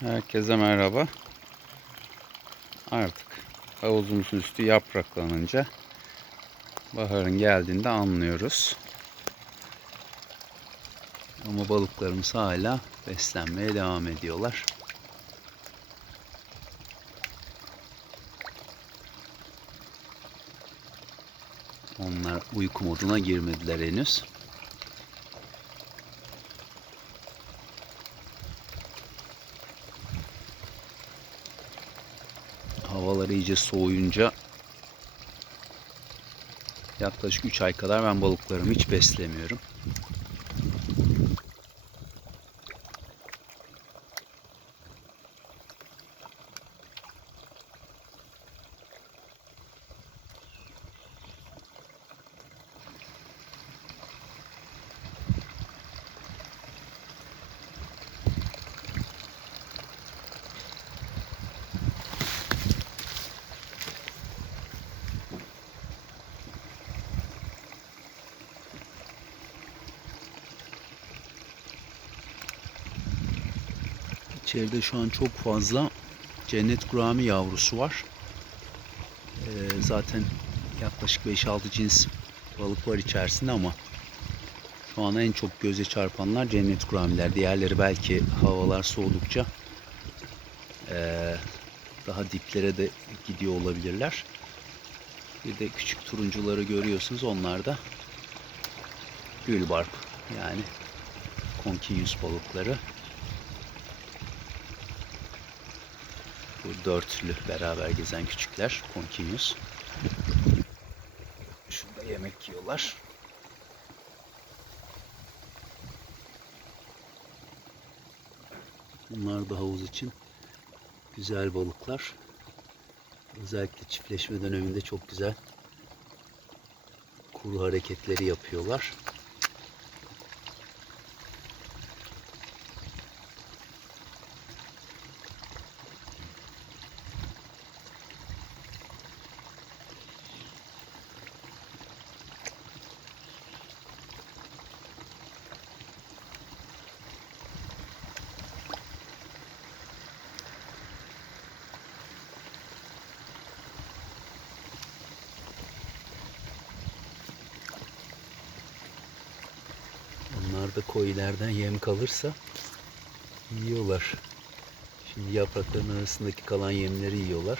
Herkese merhaba. Artık havuzumuzun üstü yapraklanınca baharın geldiğinde anlıyoruz. Ama balıklarımız hala beslenmeye devam ediyorlar. Onlar uyku moduna girmediler henüz. Havalar iyice soğuyunca yaklaşık 3 ay kadar ben balıklarımı hiç beslemiyorum. İçeride şu an çok fazla cennet gurami yavrusu var. Ee, zaten yaklaşık 5-6 cins balık var içerisinde ama şu an en çok göze çarpanlar cennet guramiler. Diğerleri belki havalar soğudukça ee, daha diplere de gidiyor olabilirler. Bir de küçük turuncuları görüyorsunuz. Onlar da gülbarp yani konkinyus balıkları. Bu dörtlü beraber gezen küçükler. Continuous. Şurada yemek yiyorlar. Bunlar da havuz için güzel balıklar. Özellikle çiftleşme döneminde çok güzel kuru hareketleri yapıyorlar. Onlar da koyilerden yem kalırsa yiyorlar. Şimdi yaprakların arasındaki kalan yemleri yiyorlar.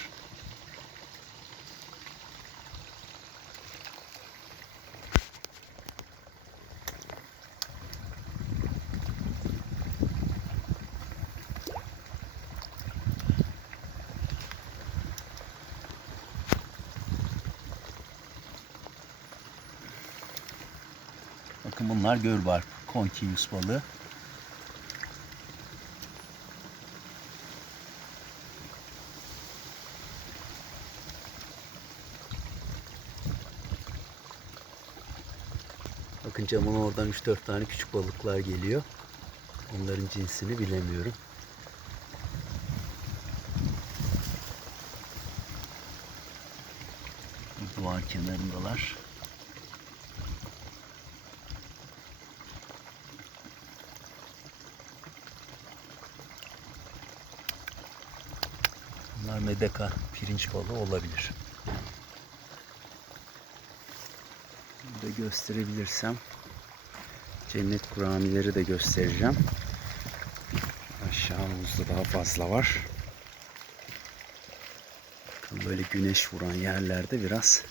Bakın bunlar gölbarp, continuous balığı. Bakın camın oradan 3-4 tane küçük balıklar geliyor. Onların cinsini bilemiyorum. Duvar kenarındalar. Bunlar medeka pirinç balığı olabilir. Burada gösterebilirsem cennet kuramileri de göstereceğim. Aşağı havuzda daha fazla var. Böyle güneş vuran yerlerde biraz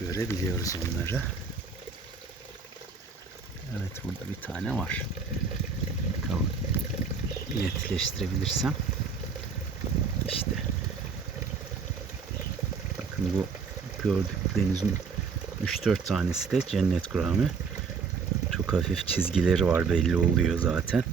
görebiliyoruz onları. Evet burada bir tane var. Bakalım netleştirebilirsem. İşte. Bakın bu gördüklerinizin 3-4 tanesi de cennet gramı. Çok hafif çizgileri var belli oluyor zaten.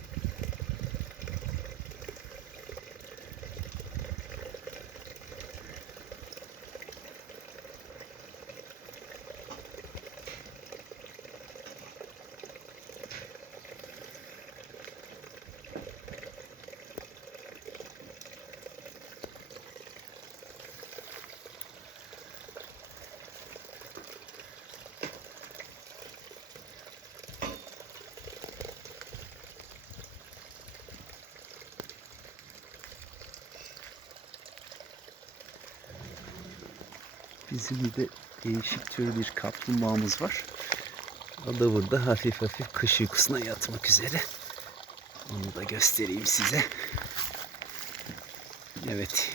Bizim bir de değişik tür bir kaplumbağamız var. O da burada hafif hafif kış uykusuna yatmak üzere. Onu da göstereyim size. Evet.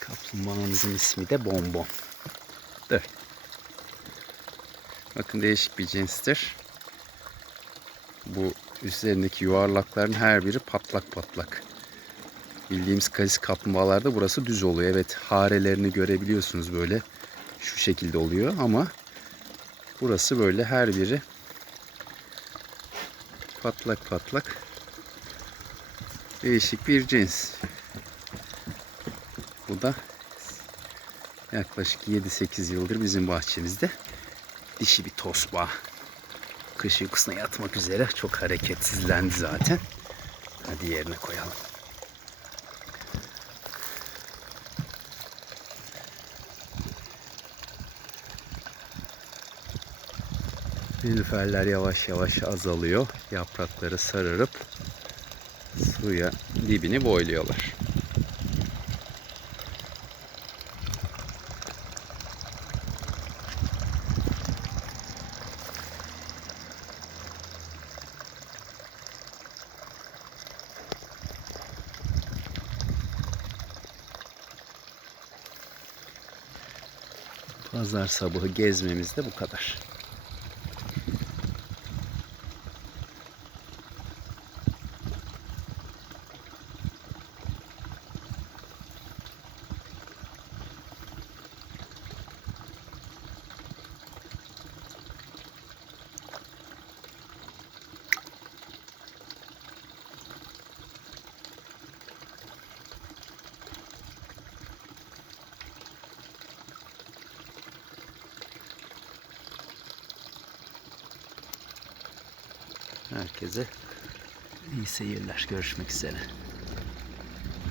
Kaplumbağamızın ismi de Bonbon. Dur. Bakın değişik bir cinstir. Bu üzerindeki yuvarlakların her biri patlak patlak. Bildiğimiz kalis kaplumbağalarda burası düz oluyor. Evet harelerini görebiliyorsunuz böyle. Şu şekilde oluyor ama burası böyle her biri patlak patlak. Değişik bir cins. Bu da yaklaşık 7-8 yıldır bizim bahçemizde dişi bir tosbağa. Kış uykusuna yatmak üzere. Çok hareketsizlendi zaten. Hadi yerine koyalım. Nilüferler yavaş yavaş azalıyor. Yaprakları sararıp suya dibini boyluyorlar. Pazar sabahı gezmemiz de bu kadar. Herkese iyi seyirler. Görüşmek üzere.